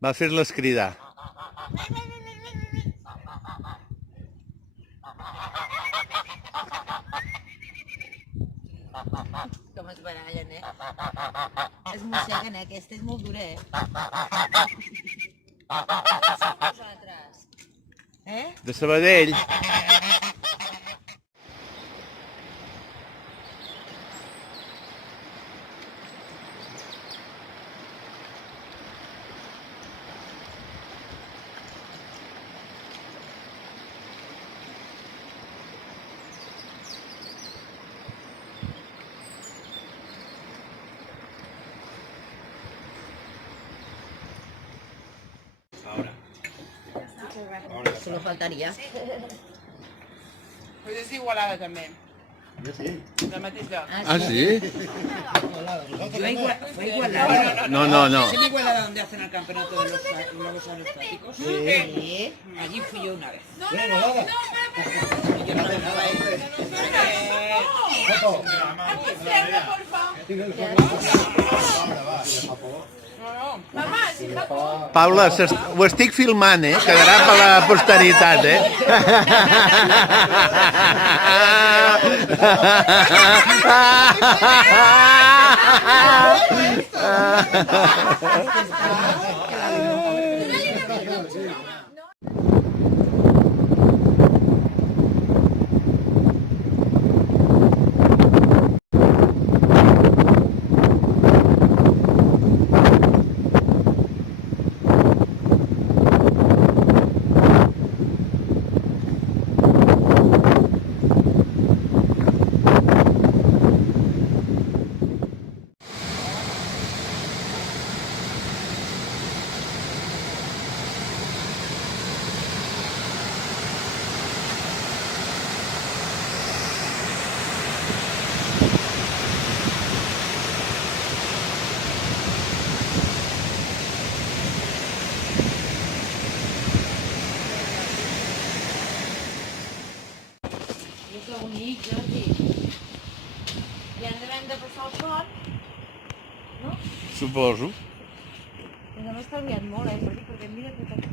Va fer-les cridar. Com es barallen, eh? Es mosseguen, eh? Aquesta és molt dura, eh? Vosaltres. Eh? De Sabadell. Solo faltaria. Pues és Igualada també. Jo sí. Del mateix lloc. Ah, sí? Fue Igualada. No, no, no. ¿Es en Igualada donde hacen el campeonato de los globos aerostáticos? Sí. Allí fui yo una vez. Bueno, nada. Y yo no me dejaba ir. Foto. Paula, ho estic filmant, eh? Quedarà per la posteritat, eh? Que bonic, Jordi. I ara hem de passar el pont, no? Suposo. Ens hem estalviat molt, Jordi, perquè mira tot aquí.